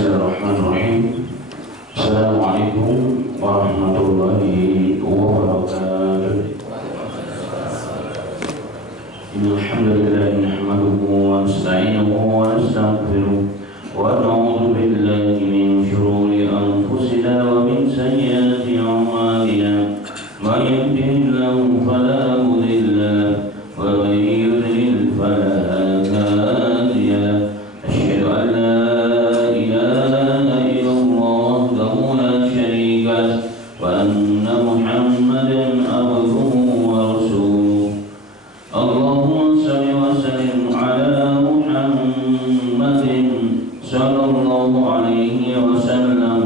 Bismillahirrahmanirrahim. Assalamualaikum warahmatullahi wabarakatuh. Alhamdulillah nahmaduhu wa nasta'inuhu wa nastaghfiruh wa na'udzu billahi min shururi anfusina wa min sayyiati a'malina. May yahdihillahu fala mudilla lahu wa may yudlil fala hadiya lahu. Asyhadu an la وأن محمدا عبده ورسوله. اللهم صل وسلم على محمد صلى الله عليه وسلم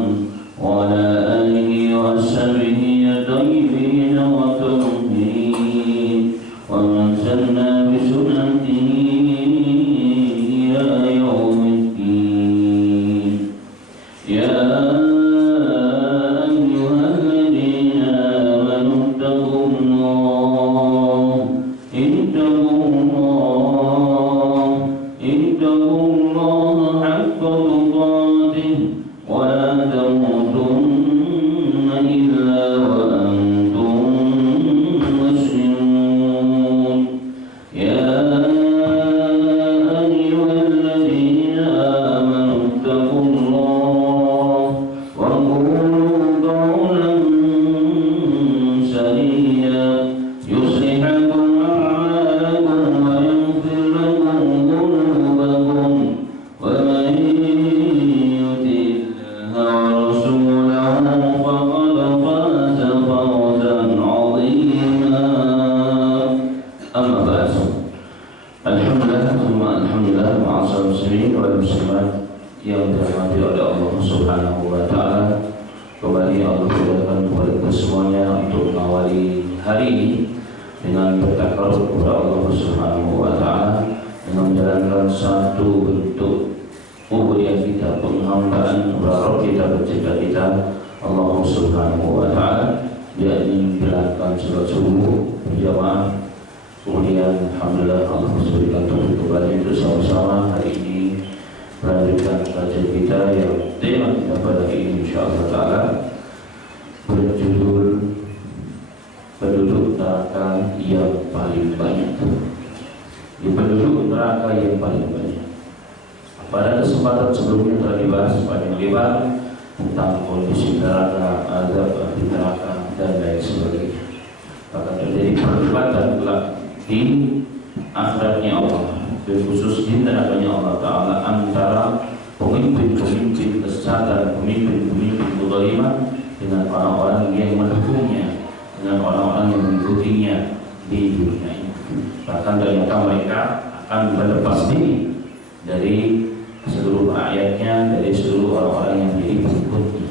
وعلى آله وصحبه الطيبين والطاهرين ومن سن بسنته إلى يوم الدين. يا yang dirahmati oleh Allah Subhanahu wa Ta'ala, kembali Allah berikan kepada kita semuanya untuk mengawali hari ini dengan bertakarub kepada Allah Subhanahu wa Ta'ala, dengan menjalankan satu bentuk ubudiyah kita, penghambaan kepada Rabb kita, pencipta kita Allah Subhanahu wa Ta'ala, yakni menjalankan salat subuh berjamaah. Kemudian alhamdulillah Allah berikan taufik kembali untuk sama-sama hari ini melanjutkan kajian kita yang tema kita pada hari ini insyaallah taala berjudul penduduk neraka yang paling banyak. Di penduduk neraka yang paling banyak. Pada kesempatan sebelumnya telah dibahas panjang lebar tentang kondisi neraka, azab di neraka dan lain sebagainya. Bahkan terjadi perdebatan kelak di akhiratnya Allah, khusus di nerakanya Allah Ta'ala, antara pemimpin-pemimpin kesesatan, pemimpin-pemimpin kezaliman dengan orang-orang yang mendukungnya, dengan orang-orang yang mengikutinya di dunia ini. Bahkan ternyata mereka akan berlepas diri dari seluruh rakyatnya, dari seluruh orang-orang yang menjadi pengikutnya.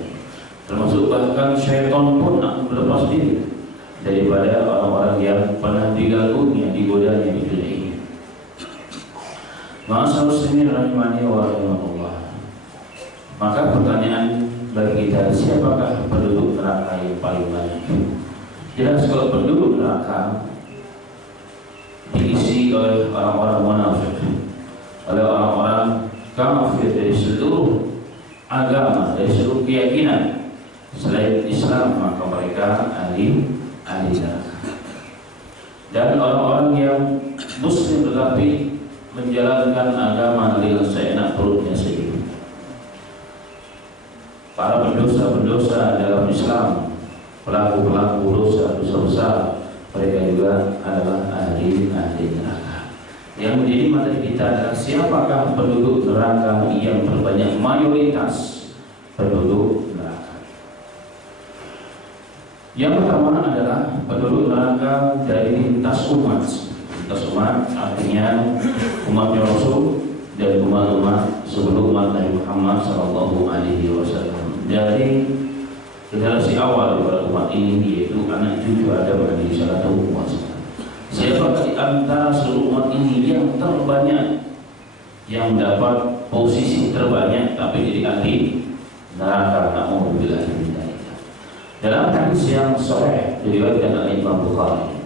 Termasuk bahkan syaitan pun akan berlepas diri daripada orang-orang yang pernah diganggunya, digodanya di dunia ini. Ma'asyiral muslimin rahimani wa rahimakumullah. Maka pertanyaan bagi kita, siapakah penduduk neraka yang paling banyak? Jelas kalau penduduk neraka diisi oleh orang-orang munafik, oleh orang-orang kafir dari seluruh agama, dari seluruh keyakinan selain Islam, maka mereka ahli neraka. Dan orang-orang yang muslim tetapi menjalankan agama dengan seenak perutnya sendiri. Para pendosa-pendosa dalam Islam, pelaku-pelaku dosa-dosa besar, mereka juga adalah ahli neraka. Yang menjadi materi kita adalah siapakah penduduk neraka yang terbanyak, mayoritas penduduk neraka. Yang pertama adalah penduduk neraka dari lintas umat. Lintas umat artinya umatnya Rasul dan umat-umat sebelum umat Nabi Muhammad Sallallahu Alaihi Wasallam. Dari generasi awal daripada umat ini, yaitu anak cucu Adam alaihi salatu wassalam. Siapa di antara seluruh umat ini yang terbanyak, yang dapat posisi terbanyak tapi jadi ahli neraka? Na'udzubillah min dzalik. Dalam hadis yang sahih diriwayatkan oleh Imam Bukhari,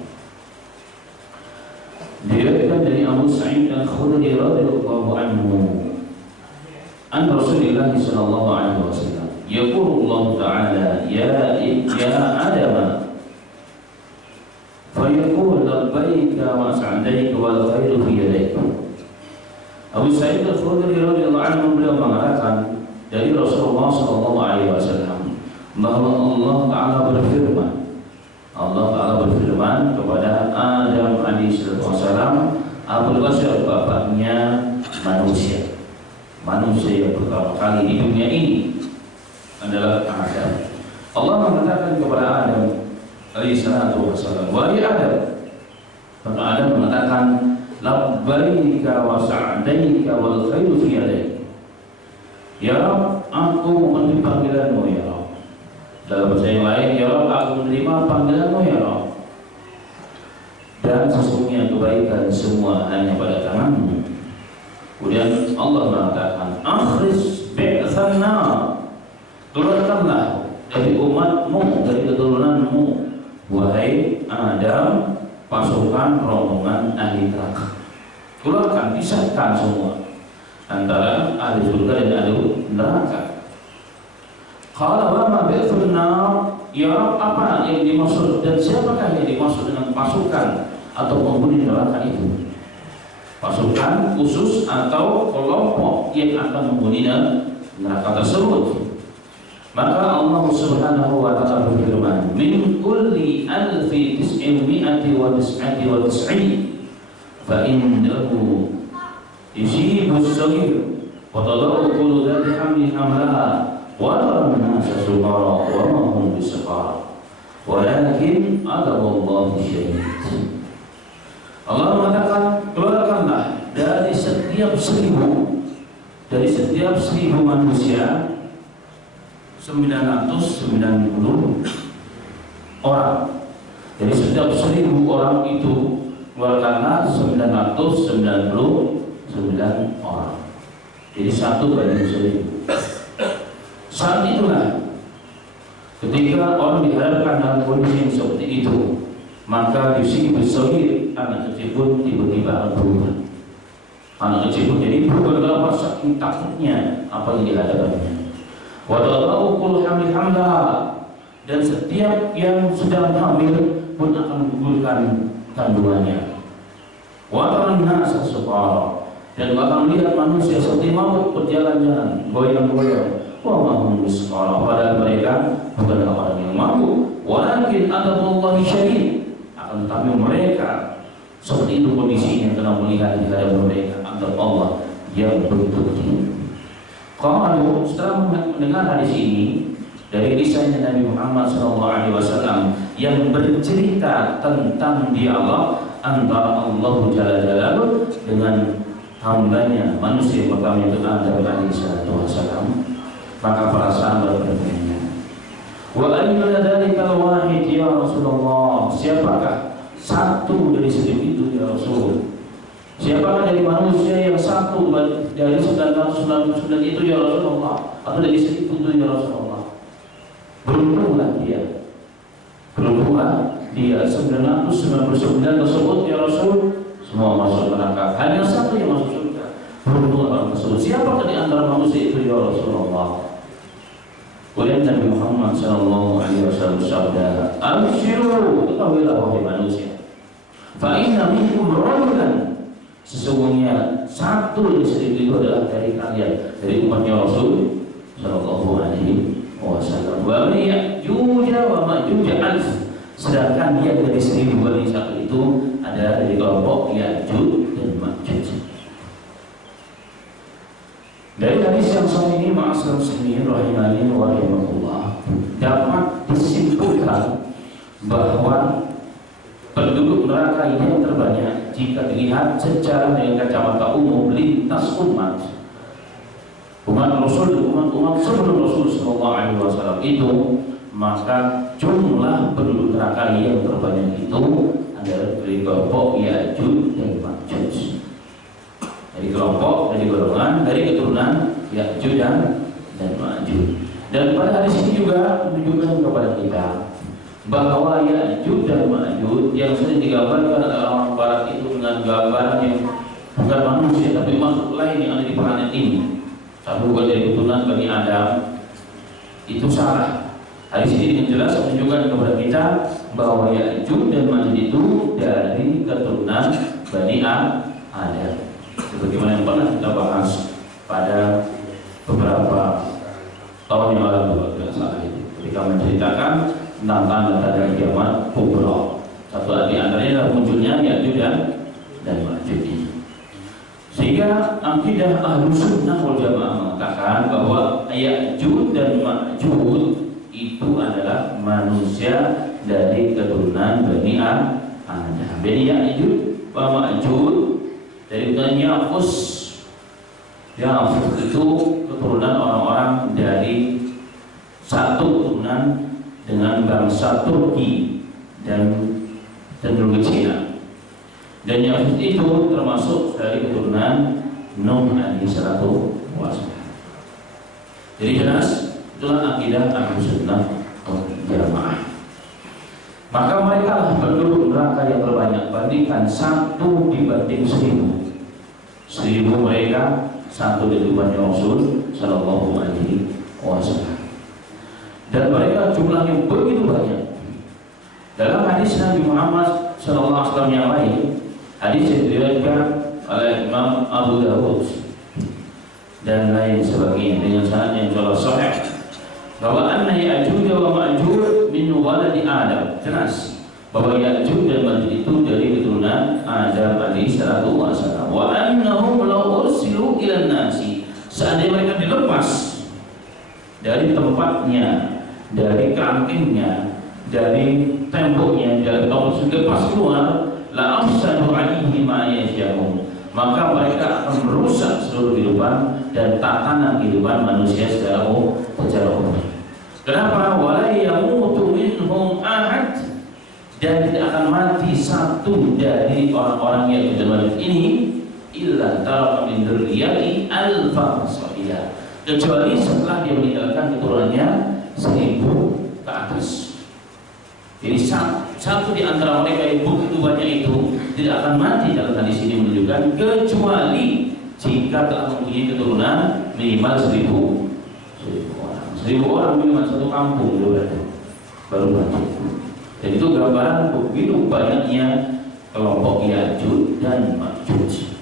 diriwayatkan dari Abu Sa'id Al-Khudri radhiyallahu anhu, an Rasulillah sallallahu alaihi wasallam yaqulu Allah ta'ala ya Adam fayaqul labbaika wa sa'daika wal khairu fi yadayka. Abu Sa'id Al-Khudri radhiyallahu anhu beliau mengatakan dari Rasulullah sallallahu alaihi wasallam bahwa Allah Ta'ala berfirman kepada Adam alaihi wasallam, Abul Bashar bapaknya manusia yang pertama kali di dunia ini adalah Adam. Allah mengatakan kepada Adam alaihi wasallam, wahai Adam. Maka Adam mengatakan labbaika wa sa'daika wal khairu fi yadayka. Ya Rabb, aku memenuhi panggilanmu ya Rabb. Dalam bahasa yang lain, ya Rabb, aku menerima panggilanmu ya Rabb. Dan sesungguhnya kebaikan semua hanya pada tanganmu. Kemudian Allah mengatakan, akhrij bi'thanna, keluarkanlah dari umatmu, dari keturunanmu, wahai Adam, pasukan rombongan ahli neraka. Keluarkan, pisahkan semua antara ahli surga dan ahli neraka. Qala wa ma bi'thun nar, ya Rabb, apa yang dimaksud dan siapakah yang dimaksud dengan pasukan atau penghuni neraka itu? Pasukan khusus atau kelompok yang akan menghuni neraka tersebut. Maka Allah Subhanahu wa ta'ala berfirman, min kulli alfi tis'imi'ati wa tis'ati wa tis'in fa indahu yusibus saghir wa tadau kullu dhati hamli hamlaha wa taran nasa sukara wa ma hum bisukara walakin adawallahi syahid. Allah mengatakan, keluarkanlah dari setiap seribu manusia 990 orang. Dari setiap 1000 orang itu keluarkanlah 999 orang. Jadi 1 banding 1000. Saat itulah ketika orang dihadapkan dalam kondisi yang seperti itu, maka yusibus saghir, anak kecil pun tiba-tiba akan berubah. Anak kecil pun jadi berubah dalam saking takutnya apa yang dihadapannya. Wa tadau kullu hamil hamla, dan setiap yang sedang hamil pun akan menggugurkan kandungannya. Wa taran nasa sukara, dan akan melihat manusia seperti mabuk berjalan-jalan, goyang-goyang. Wa ma hum bisukara, padahal mereka bukanlah orang yang mabuk. Walakin adallahi syahid, akan tetapi mereka seperti itu kondisinya karena melihat di hadapan mereka ada Allah yang betul-betul. Kalau setelah mendengar hadis ini dari lisannya Nabi Muhammad SAW yang bercerita tentang dialog antara Allah Jalla Jalaluhu dengan hambanya manusia pertama itu Adam alaihissalam, maka para sahabat bertanya, wa ayyuna dzalikal wahid ya Rasulullah, siapakah satu dari seribu itu ya Rasul? Siapakah dari manusia yang satu dari 999 itu ya Rasulullah, atau dari 1000 itu ya Rasulullah? Beruntunglah dia 999 tersebut ya Rasul, semua masuk neraka, hanya satu yang masuk surga. Beruntunglah orang tersebut. Siapakah di antara manusia itu ya Rasulullah? Kemudian Nabi Muhammad SAW bersabda, abshiru, ketahuilah wahai manusia, fa inna minkum rajulan, sesungguhnya satu dari 1000 itu adalah dari kalian, dari umatnya Rasul Sallallahu Alaihi Wasallam. Wa Ya'juj wa Ma'juj alf, sedangkan yang dari 1000 banding 1 itu ada dari kelompok Ya'juj dan Ma'juj. Dari hadis yang sahih ini, ma'asyiral muslimin rahimani wa rahimakumullah, dapat disimpulkan bahwa penduduk neraka ini yang terbanyak jika dilihat secara dengan kacamata umum lintas umat Rasul dan umat sebelum Rasul Sallallahu Alaihi Wasallam itu, maka jumlah penduduk neraka yang terbanyak itu adalah dari kelompok Ya'juj dan Ma'juj, dari kelompok, dari golongan, dari keturunan Ya'juj dan Ma'juj. Dan pada hadis ini juga menunjukkan kepada kita bahwa Ya'juj dan Ma'juj yang sering digambarkan oleh orang barat itu dengan gambaran yang bukan manusia tapi makhluk lain yang ada di planet ini. tapi bukan dari keturunan Bani Adam, itu salah. Hadis ini dengan jelas menunjukkan kepada kita bahwa Ya'juj dan Ma'juj itu dari keturunan Bani Adam. Sebagaimana yang pernah kita bahas pada beberapa tahun yang lalu, tidak salah itu, ketika menceritakan tentang tanda-tanda kiamat kubra. Satu di antaranya adalah munculnya Ya'juj dan Ma'juj ini. Sehingga akidah Ahlus Sunnah wal Jamaah mengatakan bahwa Ya'juj dan Ma'juj itu adalah manusia dari keturunan Bani Adam. Jadi Ya'juj wa Ma'juj dari keturunan Yafus. Yafus itu keturunan orang-orang dari satu keturunan dengan bangsa Turki dan cenderung Cina. Dan Yafus itu termasuk dari keturunan Nuh alaihi salatu wassalam. Jadi jelas itulah akidah Ahlus Sunnah wal Jamaah. Maka mereka lah penduduk neraka yang terbanyak. Bandingkan 1 dibanding 1000. 1000 mereka, 1 dari umatnya Rasul Sallallahu Alaihi Wasallam. Dan mereka jumlahnya begitu banyak. Dalam hadis Nabi Muhammad Sallallahu Alaihi Wasallam yang lain, hadis yang diriwayatkan oleh Imam Abu Dawud dan lain sebagainya dengan sanad yang sahih, bahwa anna Ya'juj wa Ma'juj min waladi Adam. Jelas bahwa Ya'juj dan Ma'juj itu dari keturunan Adam alaihi salatu wasallam. Wa annahum law ursilu ila nasi, seandainya mereka dilepas dari tempatnya, dari kantingnya, dari temboknya, dari tempat dilepas keluar, la afsadu alaihi ma yasyaun, maka mereka akan merusak seluruh kehidupan dan tatanan kehidupan manusia secara umum. Kenapa? Wala yamutu minhum ahad, dan tidak akan mati satu dari orang-orang yang Ya'juj ini illa taraka min dzurriyyati alfa sahiya, kecuali setelah dia meninggalkan keturunannya 1000 ke atas. Jadi satu di antara mereka yang begitu banyak itu tidak akan mati. Dalam hadis ini menunjukkan kecuali jika telah mempunyai keturunan minimal 1000 orang. 1000 orang minimal satu kampung baru mati. Dan itu gambaran begitu banyaknya kelompok Ya'juj dan Ma'juj.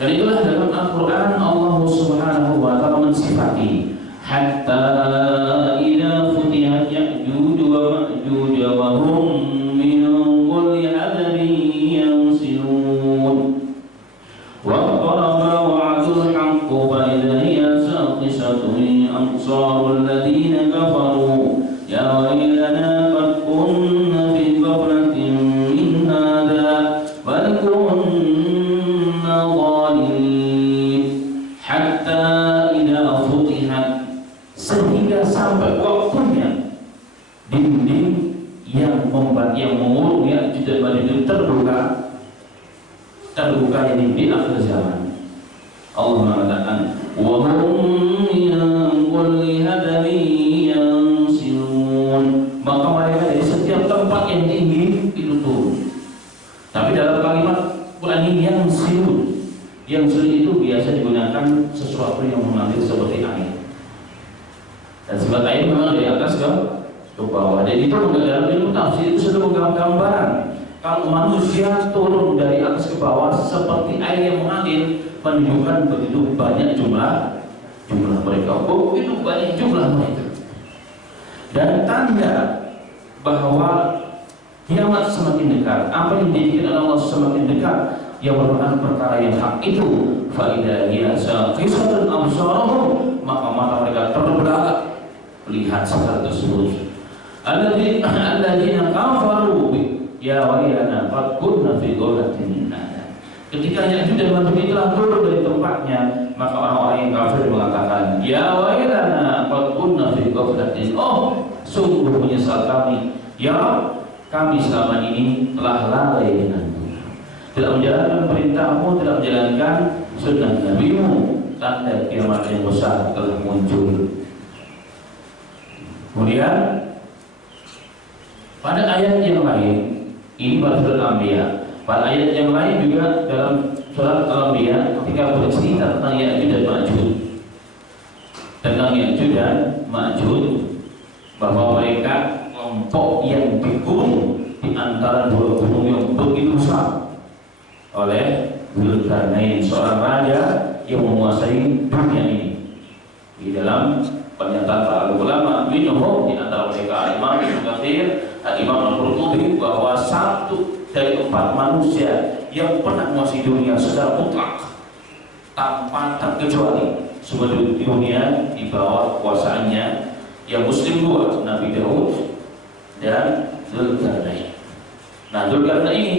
Dan itulah dalam Al-Quran Allah Subhanahu wa ta'ala mensifati hatta idza futihat Ya'juj wa Ma'juj wa hum min kulli hadabin yansilun wa qaraba wa'dul haqq fa idza hiya saqisatun absarul ladzina kafaru ya waylana qad kunna fi ghaflatin min hadha bal kunna dhalin hatta idza futihat, sehingga sampai waktunya dinding yang mengurung Ya'juj dan Ma'juj terbuka ini di akhir zaman. Allah mengatakan wa hum min kulli hadabin yansilun, maka mereka dari setiap tempat yang tinggi itu turun. Tapi dalam kalimat Quran ini yang silun itu biasa digunakan sesuatu yang mengalir seperti air. Dan sebab air memang dari atas ke bawah. Dan itu dalam ilmu tafsir itu sudah gambaran kalau manusia turun dari atas ke bawah seperti air yang mengalir, menunjukkan begitu banyak jumlah mereka, begitu banyak jumlah mereka. Dan tanda bahwa kiamat semakin dekat, apa yang diinginkan Allah semakin dekat, yang merupakan perkara yang hak itu, fa idza hiya saqisatun absaruhum, maka mata mereka terbelalak melihat hal tersebut. Alladzina kafaru ya wailana qad kunna fi ghaflatin min hadha. Ketika Ya'juj dan Ma'juj telah turun dari tempatnya, maka orang-orang yang kafir mengatakan ya wailana qad kunna fi ghaflatin, oh sungguh menyesal kami, ya kami selama ini telah lalai denganmu, tidak menjalankan perintahmu, tidak menjalankan sunnah nabimu, tanda kiamat yang besar telah muncul. Kemudian pada ayat yang lain, ini pada surat Al-Anbiya, pada ayat yang lain juga dalam surat Al-Anbiya ketika bercerita tentang Ya'juj dan Ma'juj, tentang Ya'juj dan Ma'juj, bahwa mereka kelompok yang dikurung di antara dua gunung yang begitu besar oleh Dzulkarnain, seorang raja yang menguasai dunia ini. Di dalam pernyataan para ulama, minhum di antara mereka Imam Ibnu Katsir, Imam Al-Qurtubi, bahwa satu dari 4 manusia yang pernah menguasai dunia secara mutlak tanpa terkecuali seluruh dunia di bawah kekuasaannya, yang muslim 2, Nabi Daud dan Dzulkarnain. Nah, Dzulkarnain ini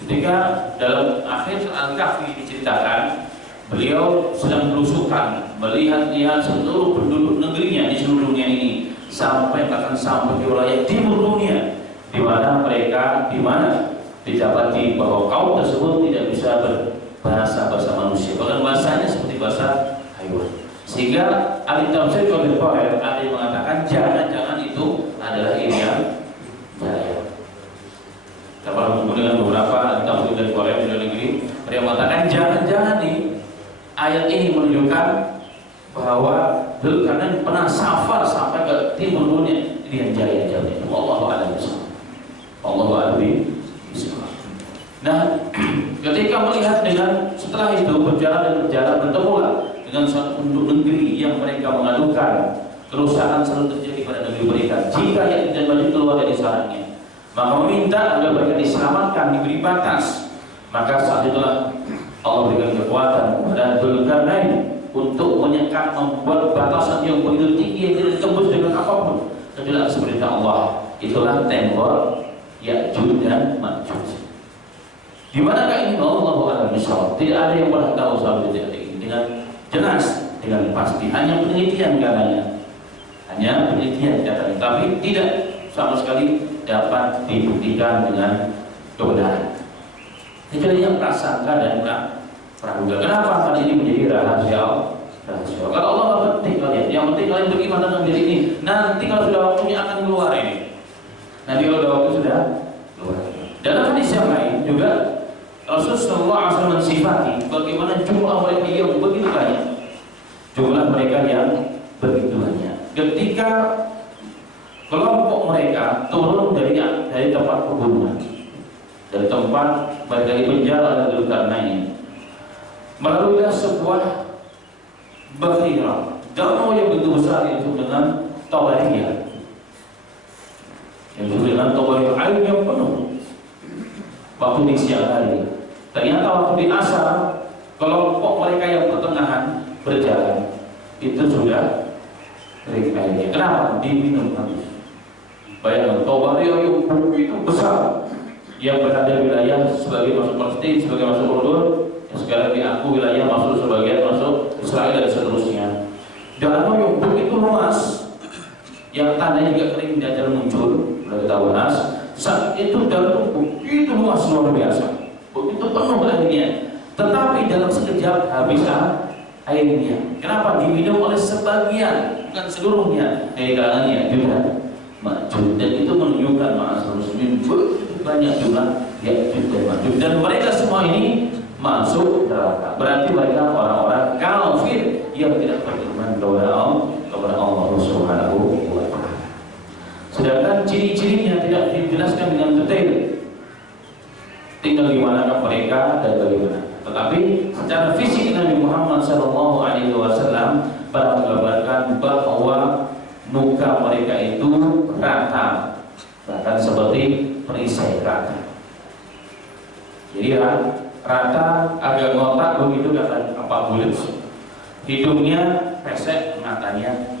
ketika dalam akhir Al-Kahfi diceritakan, beliau sedang belusukan, melihat-lihat seluruh penduduk negerinya di seluruh dunia ini, sampai bahkan sampai di wilayah timur dunia, di mana mereka didapati bahwa kaum tersebut tidak bisa berbahasa manusia, bahkan bahasanya seperti bahasa hewan. Sehingga ahli tafsir Ibnu Katsir ada yang mengatakan jangan-jangan itu adalah Ilya Jaya. Kalau dengan beberapa ahli tafsir dari Korea di luar negeri, mereka mengatakan jangan-jangan nih ayat ini menunjukkan bahwa Dzulkarnain pernah safar sampai ke timur dunia. Ini yang Jaya. Wallahu a'lam bishawab. Allahu a'lam bishawab. Nah, ketika melihat dengan setelah itu berjalan bertemulah dengan suatu penduduk negeri yang mereka mengadukan kerusakan selalu terjadi pada negeri mereka jika Ya'juj dan Ma'juj keluar dari sarangnya, maka meminta agar mereka diselamatkan, diberi batas. Maka saat itulah Allah berikan kekuatan kepada Dzulkarnain untuk menyekat, membuat batasan yang begitu tinggi yang tidak ditembus dengan apapun kecuali perintah Allah. Itulah tembok Ya'juj dan Ma'juj. Di manakah ini? Allahu a'lam bishawab. Tidak ada yang pernah tahu soal ini dengan jelas, dengan pasti. Hanya penelitian katanya, tapi tidak sama sekali dapat dibuktikan dengan kebenaran. Kecuali yang prasangka dan praduga. Kenapa hal ini menjadi rahasia? Kalau Allah nggak penting kalian, yang penting kalian beriman tentang diri ini. Nanti kalau sudah waktunya akan keluar ini. Nanti kalau sudah waktu sudah keluar. Dalam hadis yang lain juga Rasulullah SAW mensifati bagaimana jumlah mereka yang begitu banyak. Jumlah mereka yang begitu banyak. Ketika kelompok mereka turun dari tempat pegunungan, dari tempat dari penjara Dzulkarnain, melaluilah sebuah bakhirah, danau yang begitu besar itu dengan tawariyah, yang disebut dengan tawariyah, air yang penuh. Waktu di siang hari, ternyata waktu di asar, kelompok mereka yang pertengahan berjalan itu sudah kering airnya. Kenapa? Diminum habis. Bayangkan, tawariyah yang begitu besar, yang berada di wilayah sebagai masuk Palestina, sebagai masuk Urdun, yang sekarang diaku wilayah masuk sebagian masuk Israel dan seterusnya. Danau yang begitu luas, yang tandanya juga kering dan jalan muncul, sudah kita bahas. Saat itu danau begitu luas luar biasa, begitu penuh airnya, tetapi dalam sekejap habis airnya. Kenapa? Diminum oleh sebagian, bukan seluruhnya, dari kalangannya juga Ma'juj. Dan itu menunjukkan ma'asal muslimin banyak jumlah Ya'juj dan Ma'juj, dan mereka semua ini masuk neraka. Berarti mereka orang-orang kafir yang tidak beriman kepada Allah Subhanahu wa ta'ala. Sedangkan ciri-cirinya tidak dijelaskan dengan detail, tinggal di manakah mereka dan bagaimana. Tetapi secara fisik Nabi Muhammad SAW pada menggambarkan bahwa muka mereka itu rata, bahkan seperti perisai rata. Jadi rata, agak ngotak begitu, kata apa bulat. Hidungnya pesek, matanya